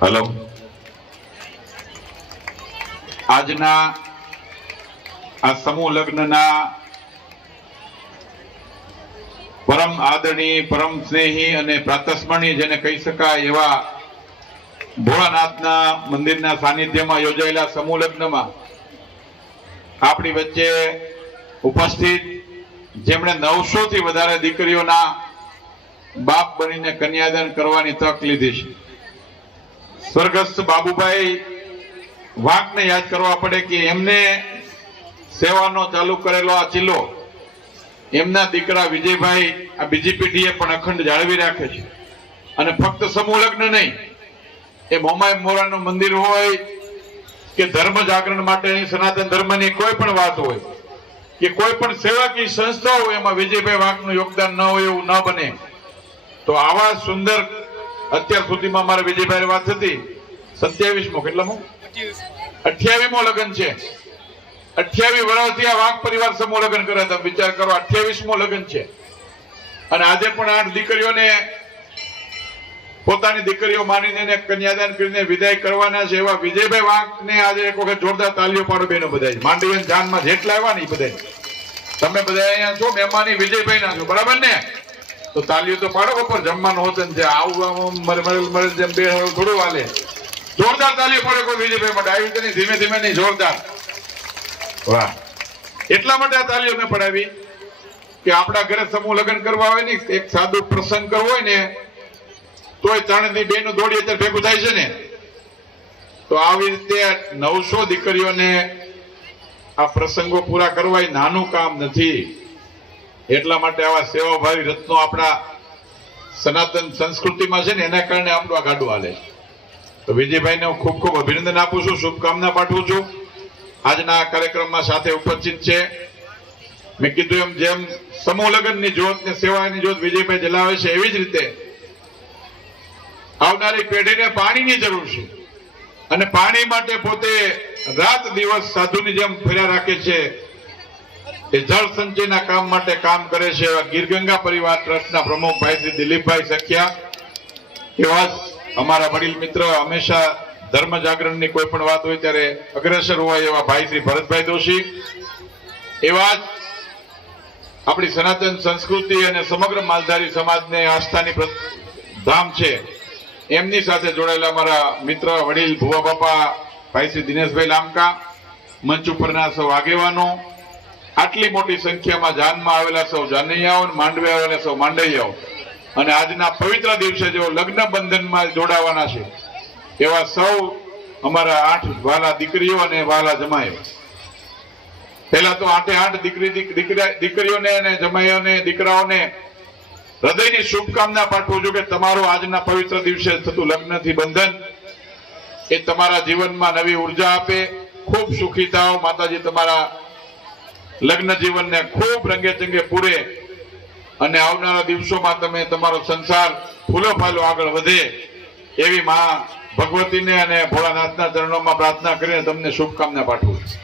Hello आजना आ समूह लग्नना परम आदरणीय परम स्नेही अने प्रातस्मरणीय जेने कही शकाय एवा भोळानाथना मंदिरना सानिध्यमां योजायेला समूह लग्नमा आपणी वच्चे उपस्थित जेमणे 900 थी वधारे दीकरीओना बाप बनीने कन्यादान करवानी तक लीधी छे। स्वर्गस्थ बाबूभाई वाक ने याद करवा पड़े कि एमने सेवानो चालू करेलो आ चिल्लो एमना दीकरा विजयभाई आ बीजी पेढ़ीए पण अखंड जाळवी राखे छे। अने फक्त समूह लग्न नहीं, ए मोमाय मोराનું मंदिर होय के धर्म जागरण माटे सनातन धर्मनी कोई पण वात होय के कोई पण सेवाकीय संस्था होय एमां विजयभाई वाकનું योगदान न होय एवुं न बने। तो आवा सुंदर અત્યાર સુધીમાં મારા વિજયભાઈ વાત હતી 27મો કેટલામો 28મો લગ્ન છે। 28 વર્ષથી આ વાક પરિવાર સમૂહ લગ્ન કરે તમે વિચાર કરો 28મો લગ્ન છે અને આજે પણ 8 દીકરીઓને પોતાની દીકરીઓ માનીને કન્યાદાન કરીને વિદાય કરવાના છે એવા વિજયભાઈ વાકને આજે એક વખત જોરદાર તાલીઓ પાડો બેનો બધાય માંડવીન જાનમાં જેટલા આવ્યા ને બધાય તમે બધા અહીંયા છો મહેમાની વિજયભાઈના છો બરાબર ને तो तालियों तो पाड़ो पर जमवानुं होतुं जे आવું મરમર જેમ બે થોડું હાલે જોરદાર તાલીઓ પાડો કોઈ વિજયભાઈ માટે આવી તો નહીં ધીમે ધીમે નહીં જોરદાર વાહ। એટલા માટે આ તાલીઓ મેં પડાવી કે આપણા ઘરે સમૂહ લગ્ન કરવા હોય ને એક સાદો પ્રસંગ કરવો હોય ને તોય ત્રણની બેનું દોડી અત્યારે ભેગું થાય છે ને તો આવી રીતે 900 દીકરીઓને આ પ્રસંગો પૂરા કરવા એ નાનું કામ નથી। એટલા માટે આવા સેવાભાવી રત્નો આપણા સનાતન સંસ્કૃતિમાં છે ને એના કારણે આપણું આ ગાડું હાલે। તો વિજયભાઈને હું ખૂબ ખૂબ અભિનંદન આપું છું, શુભકામના પાઠવું છું। આજના આ કાર્યક્રમમાં સાથે ઉપસ્થિત છે મેં કીધું એમ જેમ સમૂહ લગ્નની જ્યોત ને સેવાની જ્યોત વિજયભાઈ જલાવે છે એવી જ રીતે આવનારી પેઢીને પાણીની જરૂર છે અને પાણી માટે પોતે રાત દિવસ સાધુની જેમ ફર્યા રાખે છે। એ જળ સંચયના કામ માટે કામ કરે છે એવા ગીરગંગા પરિવાર ટ્રસ્ટના પ્રમુખ ભાઈ શ્રી દિલીપભાઈ સખિયા એવા અમારા વડીલ મિત્ર હંમેશા ધર્મ જાગરણની કોઈ પણ વાત હોય ત્યારે અગ્રેસર હોય એવા ભાઈ શ્રી ભરતભાઈ દોશી એવા જ આપણી સનાતન સંસ્કૃતિ અને સમગ્ર માલધારી સમાજને આસ્થાની ધામ છે એમની સાથે જોડાયેલા અમારા મિત્ર વડીલ ભુવા બાપા ભાઈ શ્રી દિનેશભાઈ લામકા મંચ ઉપરના સૌ આગેવાનો આટલી મોટી સંખ્યામાં જાનમાં આવેલા સૌ જાનૈયાઓ માંડવે આવેલા સૌ માંડૈયાઓ અને આજના પવિત્ર દિવસે જેઓ લગ્ન બંધનમાં જોડાવાના છે એવા સૌ અમારા 8 વાલા દીકરીઓ અને વાલા જમાઈઓ પહેલા તો 8 દીકરીઓને અને જમાઈઓને દીકરાઓને હૃદયની શુભકામના પાઠવું છું કે તમારો આજના પવિત્ર દિવસે થતું લગ્નથી બંધન એ તમારા જીવનમાં નવી ઉર્જા આપે, ખૂબ સુખી થાઓ, માતાજી તમારા લગ્ન જીવનને ખૂબ રંગે ચંગે પૂરે અને આવનારા દિવસોમાં તમે તમારો સંસાર ફૂલો ફાલો આગળ વધે એવી માં ભગવતીને અને ભોળાનાથના ચરણોમાં પ્રાર્થના કરીને તમને શુભકામના પાઠવું છું।